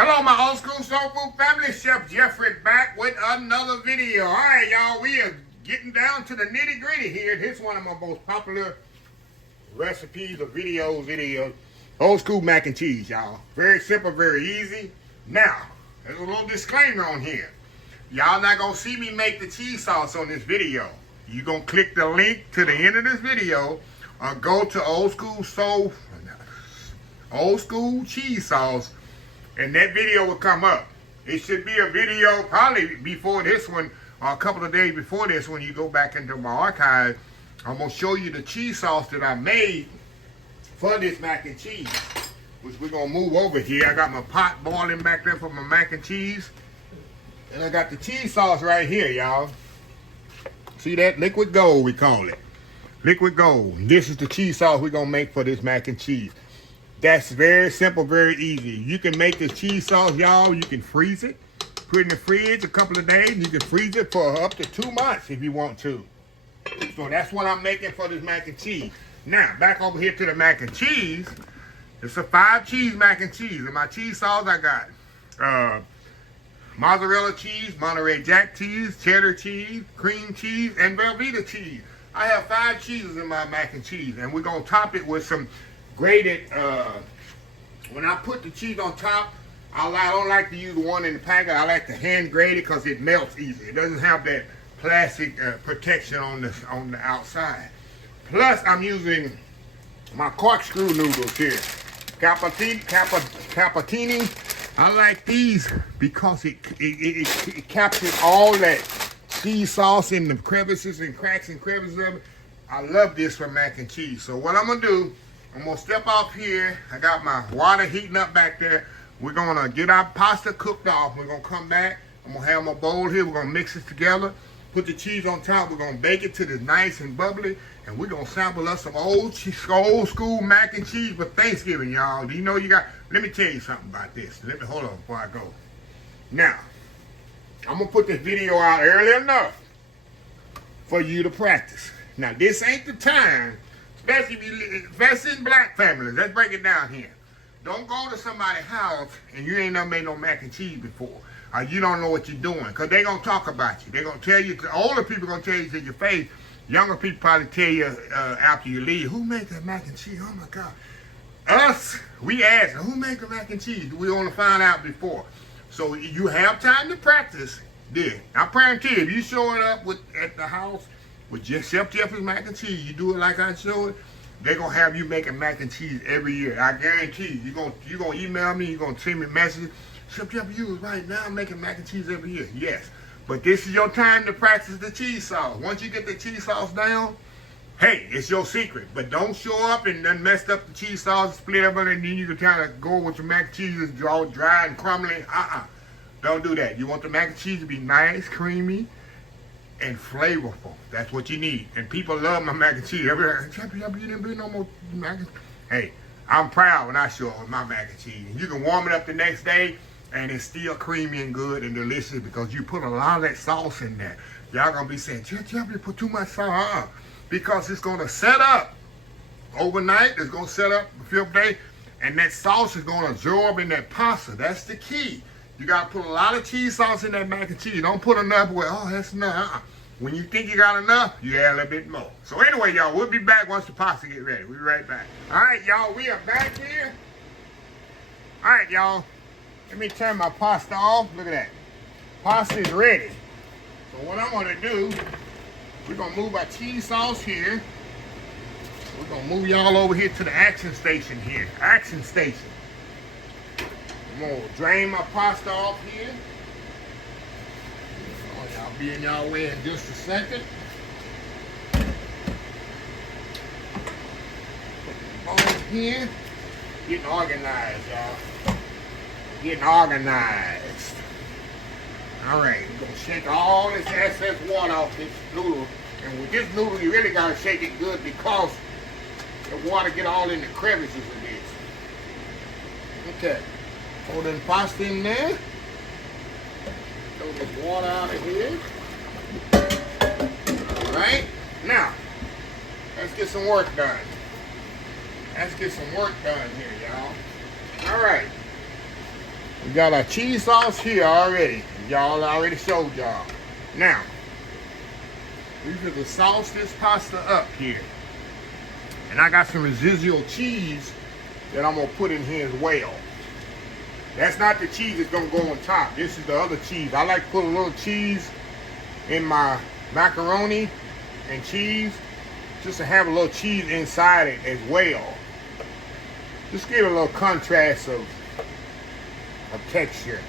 Hello, my old school soul food family. Chef Jeffrey back with another video. All right, y'all, we are getting down to the nitty gritty here. This is one of my most popular recipes or videos. It is old school mac and cheese, y'all. Very simple, very easy. Now, there's a little disclaimer on here. Y'all not gonna see me make the cheese sauce on this video. You gonna click the link to the end of this video or go to old school cheese sauce, and that video will come up. It should be a video probably before this one or a couple of days before this when you go back into my archive. I'm going to show you the cheese sauce that I made for this mac and cheese, which we're going to move over here. I got my pot boiling back there for my mac and cheese. And I got the cheese sauce right here, y'all. See that? Liquid gold, we call it. Liquid gold. This is the cheese sauce we're going to make for this mac and cheese. That's very simple, very easy. You can make this cheese sauce, y'all. You can freeze it, put it in the fridge a couple of days. You can freeze it for up to 2 months if you want to. So that's what I'm making for this mac and cheese. Now, back over here to the mac and cheese. It's a 5-cheese mac and cheese. In my cheese sauce, I got mozzarella cheese, Monterey Jack cheese, cheddar cheese, cream cheese, and Velveeta cheese. I have 5 cheeses in my mac and cheese, and we're going to top it with some grated, when I put the cheese on top, I don't like to use the one in the packet. I like to hand grate it because it melts easy. It doesn't have that plastic protection on the outside. Plus, I'm using my corkscrew noodles here. Capatini. I like these because it captures all that cheese sauce in the crevices and cracks and crevices of it. I love this for mac and cheese. So what I'm going to do, I'm going to step off here. I got my water heating up back there. We're going to get our pasta cooked off. We're going to come back. I'm going to have my bowl here. We're going to mix it together. Put the cheese on top. We're going to bake it till it's nice and bubbly. And we're going to sample us some old school mac and cheese for Thanksgiving, y'all. Do you know you got... Let me tell you something about this. Hold on before I go. Now, I'm going to put this video out early enough for you to practice. Now, this ain't the time... Especially in black families. Let's break it down here. Don't go to somebody's house and you ain't never made no mac and cheese before. Or you don't know what you're doing. Because they're going to talk about you. They're going to tell you, older people going to tell you to your face. Younger people probably tell you after you leave, who made that mac and cheese? Oh my God. Us, we ask, who made the mac and cheese? We want to find out before. So you have time to practice this. I guarantee you, if you showing up at the house with just Chef Jeffrey's mac and cheese, you do it like I showed, they're going to have you making mac and cheese every year. I guarantee you. You're going to email me, you're going to send me a message. Chef Jeffrey, you was right now making mac and cheese every year. Yes. But this is your time to practice the cheese sauce. Once you get the cheese sauce down, hey, it's your secret. But don't show up and then mess up the cheese sauce, split up, and then you can kind of go with your mac and cheese and all dry and crumbly. Don't do that. You want the mac and cheese to be nice, creamy, and flavorful. That's what you need. And people love my mac and cheese. Everybody, you didn't bring no more mac and cheese. Hey, I'm proud when I show up with my mac and cheese. You can warm it up the next day, and it's still creamy and good and delicious because you put a lot of that sauce in there. Y'all gonna be saying, Jeff, you put too much sauce. Because it's gonna set up overnight. It's gonna set up the 5th day, and that sauce is gonna absorb in that pasta. That's the key. You got to put a lot of cheese sauce in that mac and cheese. Don't put enough where, oh, that's enough. When you think you got enough, you add a little bit more. So anyway, y'all, we'll be back once the pasta get ready. We'll be right back. All right, y'all, we are back here. All right, y'all. Let me turn my pasta off. Look at that. Pasta is ready. So what I'm going to do, we're going to move our cheese sauce here. We're going to move y'all over here to the action station here. Action station. I'm going to drain my pasta off here. Oh, y'all be in y'all way in just a second. Put the bowl here. Getting organized, y'all. Getting organized. All right, we're going to shake all this excess water off this noodle. And with this noodle, you really got to shake it good because the water get all in the crevices of this. Okay. Throw the pasta in there. Throw this water out of here. All right. Now, let's get some work done. Let's get some work done here, y'all. All right. We got our cheese sauce here already. Y'all already showed y'all. Now, we finna sauce this pasta up here. And I got some residual cheese that I'm gonna put in here as well. That's not the cheese that's gonna go on top. This is the other cheese. I like to put a little cheese in my macaroni and cheese, just to have a little cheese inside it as well. Just give it a little contrast of texture.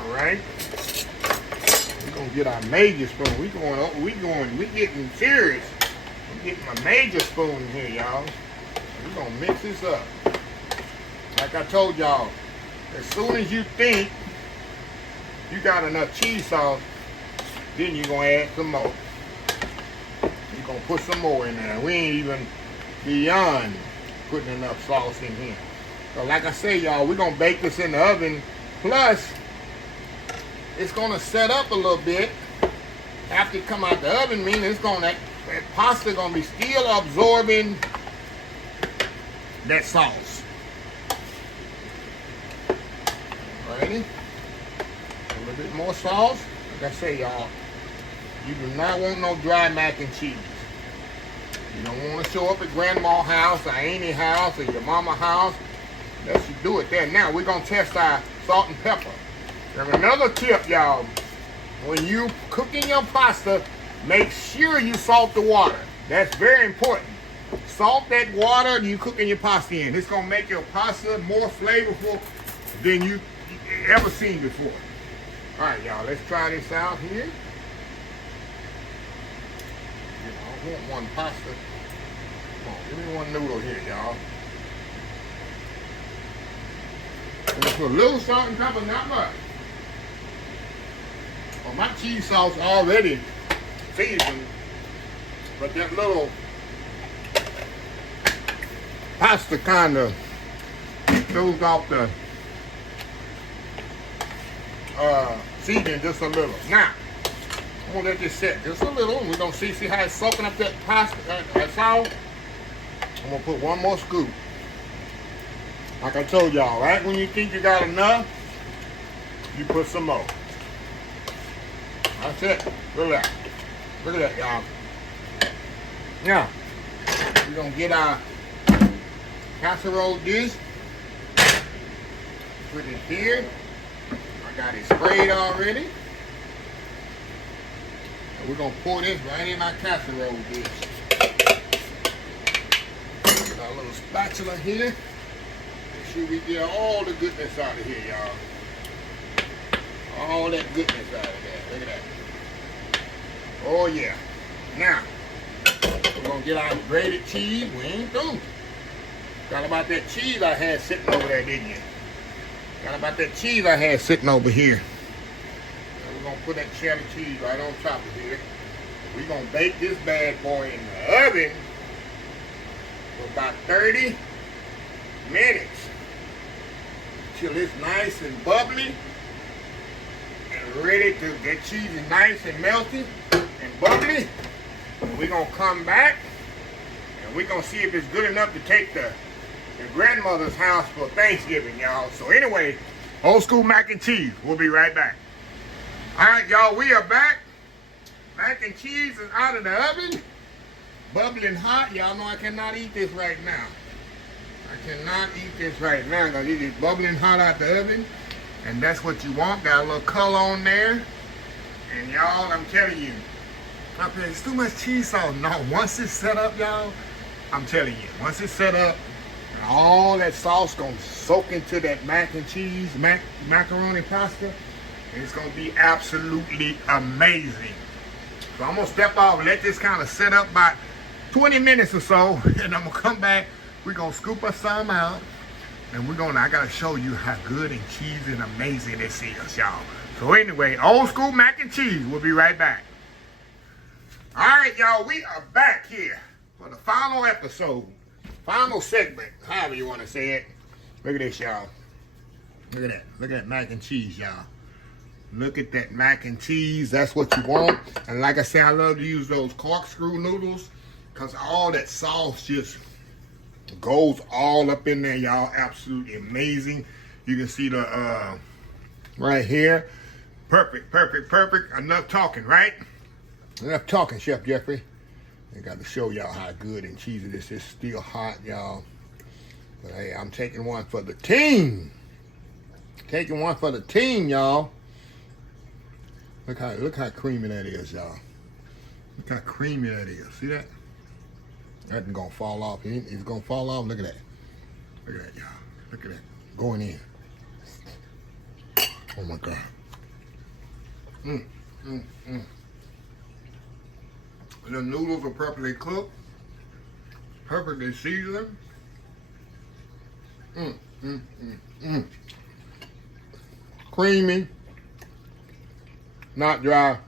All right. We're gonna get our major spoon. We getting serious. I'm getting my major spoon in here, y'all. We're gonna mix this up. Like I told y'all, as soon as you think you got enough cheese sauce, then you're gonna add some more. You're gonna put some more in there. We ain't even beyond putting enough sauce in here. So like I say, y'all, we're gonna bake this in the oven. Plus, it's gonna set up a little bit after it come out the oven, meaning it's gonna, that pasta gonna be still absorbing that sauce. Alrighty. A little bit more sauce. Like I say, y'all, you do not want no dry mac and cheese. You don't want to show up at grandma's house or Auntie's house or your mama's house. Let's do it there. Now we're gonna test our salt and pepper. And another tip, y'all, when you cooking your pasta, make sure you salt the water. That's very important. Salt that water you cooking your pasta in. It's gonna make your pasta more flavorful than you ever seen before. All right, y'all, let's try this out here. I want one pasta. Come on, give me one noodle here, y'all. Just put a little salt and pepper, not much. Well, my cheese sauce already seasoned, but that little pasta kind of throws off the seasoning just a little. Now, I'm gonna let this set just a little, and we're gonna see how it's soaking up that pasta, that sauce. I'm gonna put one more scoop. Like I told y'all, right when you think you got enough, you put some more. That's it. Look at that. Look at that, y'all. Now, we're gonna get our casserole dish. Put it here. I got it sprayed already. And we're gonna pour this right in our casserole dish. Get our little spatula here. Make sure we get all the goodness out of here, y'all. All that goodness out of there. Look at that. Oh yeah. Now, we're gonna get our grated cheese. We ain't through. Got about that cheese I had sitting over there, didn't you? Got about that cheese I had sitting over here. And we're gonna put that cheddar cheese right on top of here. We're gonna bake this bad boy in the oven for about 30 minutes till it's nice and bubbly and ready to get cheese is nice and melty and bubbly. And we're gonna come back and we're gonna see if it's good enough to take the grandmother's house for Thanksgiving, y'all. So anyway, old school mac and cheese. We'll be right back. All right, y'all, we are back. Mac and cheese is out of the oven, bubbling hot. Y'all know I cannot eat this right now. I cannot eat this right now because it is bubbling hot out the oven, and that's what you want. Got a little color on there, and y'all, I'm telling you, it's too much cheese sauce. No, once it's set up, y'all, I'm telling you, once it's set up, all that sauce gonna soak into that mac and cheese, macaroni pasta. It's gonna be absolutely amazing. So I'm gonna step off and let this kind of set up about 20 minutes or so, and I'm gonna come back. We're gonna scoop us some out, and I gotta show you how good and cheesy and amazing this is, y'all. So anyway, old school mac and cheese. We'll be right back. All right, y'all, we are back here for the final episode. Final segment, however you want to say it. Look at this, y'all. Look at that. Look at that mac and cheese, y'all. Look at that mac and cheese. That's what you want. And like I said, I love to use those corkscrew noodles because all that sauce just It goes all up in there, y'all. Absolutely amazing. You can see the right here. Perfect, perfect, perfect. Enough talking, right? Enough talking, Chef Jeffrey. I got to show y'all how good and cheesy this is. Still hot, y'all. But hey, I'm taking one for the team. Taking one for the team, y'all. Look how creamy that is, y'all. Look how creamy that is. See that? That's gonna fall off. It's gonna fall off. Look at that. Look at that, y'all. Look at that. Going in. Oh my God. The noodles are perfectly cooked, perfectly seasoned. Creamy, not dry.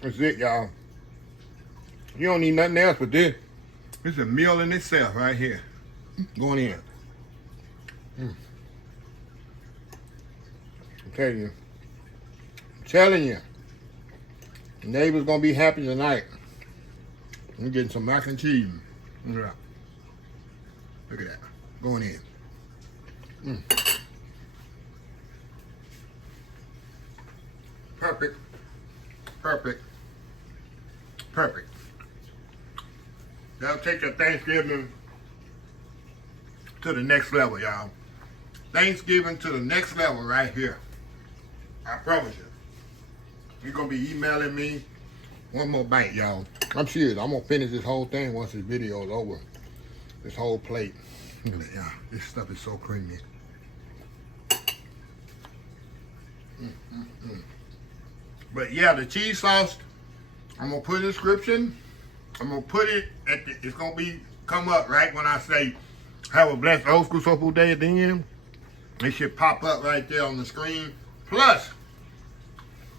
That's it, y'all. You don't need nothing else but this. This is a meal in itself right here. Going in. I'm telling you. The neighbor's gonna be happy tonight. I'm getting some mac and cheese. Look at that. Look at that. Going in. Perfect. Perfect. Perfect. That'll take your Thanksgiving to the next level, y'all. Thanksgiving to the next level right here. I promise you. You're going to be emailing me one more bite, y'all. I'm serious. I'm going to finish this whole thing once this video is over. This whole plate. Look at that, y'all. This stuff is so creamy. But yeah, the cheese sauce, I'm going to put in the description. I'm going to put it at the, it's going to come up right when I say, have a blessed old school soul food day at the end. It should pop up right there on the screen. Plus,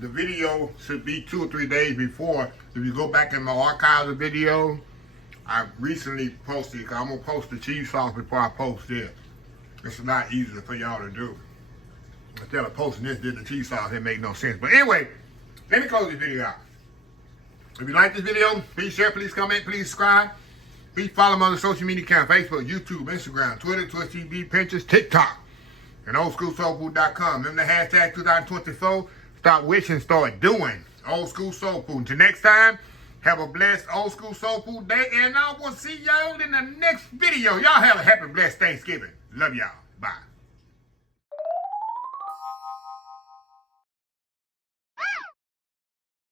the video should be 2 or 3 days before. If you go back in my archives of video, I recently posted, because I'm going to post the cheese sauce before I post this. It's a lot easier for y'all to do. Instead of posting this, did the cheese sauce, it make no sense. But anyway, let me close this video out. If you like this video, please share, please comment, please subscribe. Please follow me on the social media account, Facebook, YouTube, Instagram, Twitter, Twitch TV, Pinterest, TikTok, and oldschoolsoulfood.com. Remember the hashtag 2024. Stop wishing, start doing. Old School Soul Food. Until next time, have a blessed Old School Soul Food day, and I will see y'all in the next video. Y'all have a happy, blessed Thanksgiving. Love y'all. Bye.